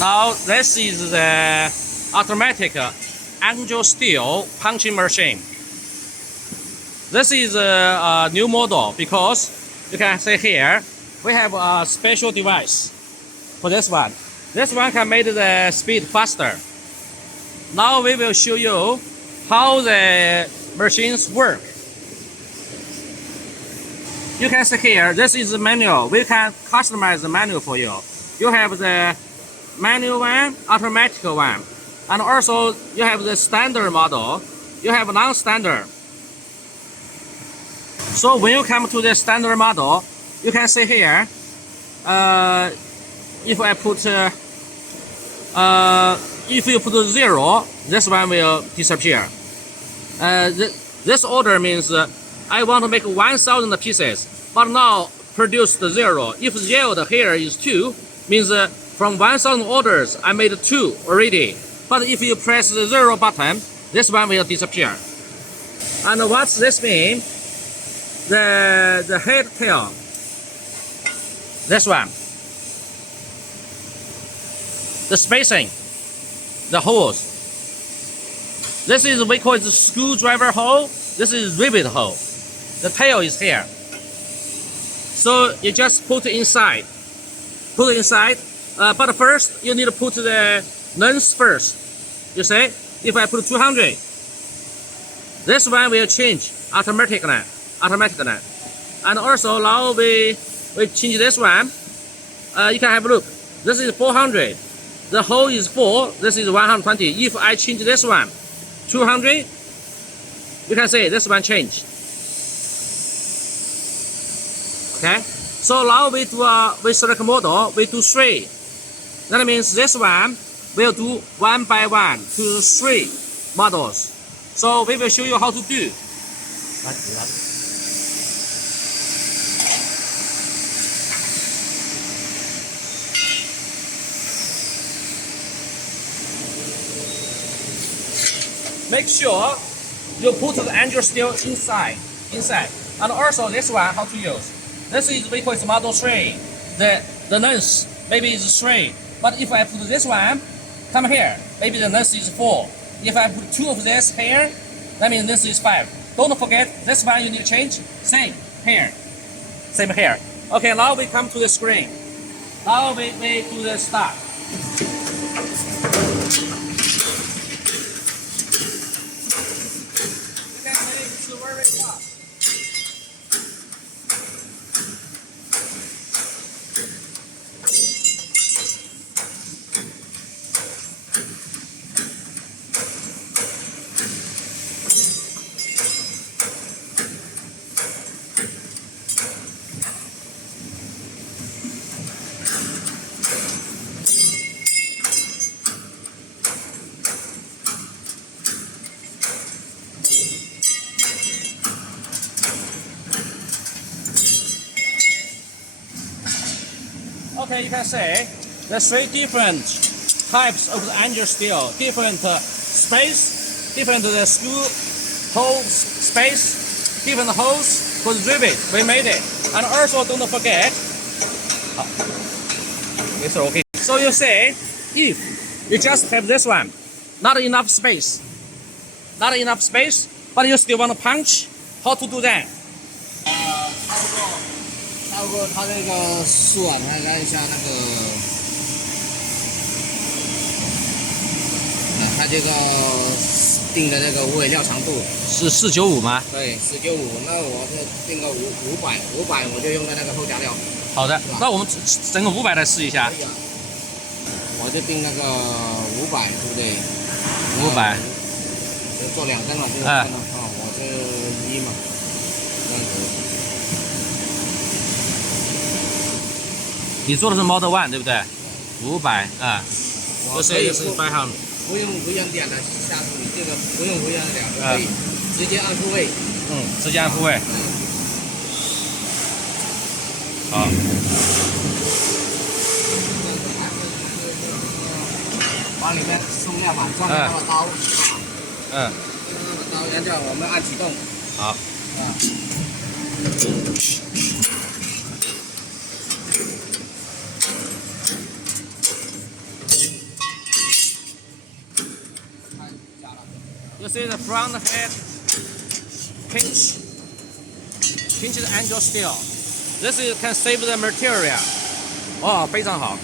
Now this is the automatic angel steel punching machine. This is a new model because you can see here we have a special device for this one. This one can make the speed faster. Now we will show you how the machines work. You can see here, this is the manual. We can customize the manual for you. You have the manual one, automatic one, and also you have the standard model. You have non-standard. So when you come to the standard model, you can see here, if I put, if you put 0, this one will disappear. This order means I want to make 1,000 pieces, but now produced 0. If yield here is 2, means from 1,000 orders I made 2 already. But if you press the 0 button, this one will disappear. And what's this mean? The head tail. This one. The spacing. The holes. This is we call it the screwdriver hole. This is rivet hole. The tail is here. So you just put it inside. Put it inside. But first you need to put the length first. You see, if I put 200, this one will change automatically. And also now we change this one. You can have a look. This is 400. The hole is 4. This is 120. If I change this one, 200, you can see this one change. Okay. So now we do we select model. We do 3. That means this one will do 1 by 1 to 3 models. So we will show you how to do. Make sure you put the angel steel inside. And also this one, how to use. This is we call it model 3. The length maybe is 3. But if I put this one, come here, maybe the length is 4. If I put 2 of this here, that means this is 5. Don't forget, this one you need to change. Same here. Okay, now we come to the screen. Now we do the start. You can see it's very fast. Okay, you can see the 3 different types of the angel steel, different space, different the screw hole space, different holes for the rivet. We made it, and also don't forget. It's okay. So you see, if you just have this one, not enough space, but you still want to punch, how to do that? 差不多，它这个数啊，它看一下那个，它这个定的这个无尾料长度是495吗？对，495。那我是定个500我就用的那个后加料。好的，那我们整个500来试一下。我就定那个500，对不对？500。就做2根嘛，就啊，我是1嘛，这样子。 你做的是 Model 1对不对？500啊，这是500。不用点的，下次你这个不用点，可以直接按复位。直接按复位。好。往里面送料嘛，装那个刀。那个刀，然后我们按启动。好。You see the front head pinch the angel steel. This is can save the material. 哦，非常好。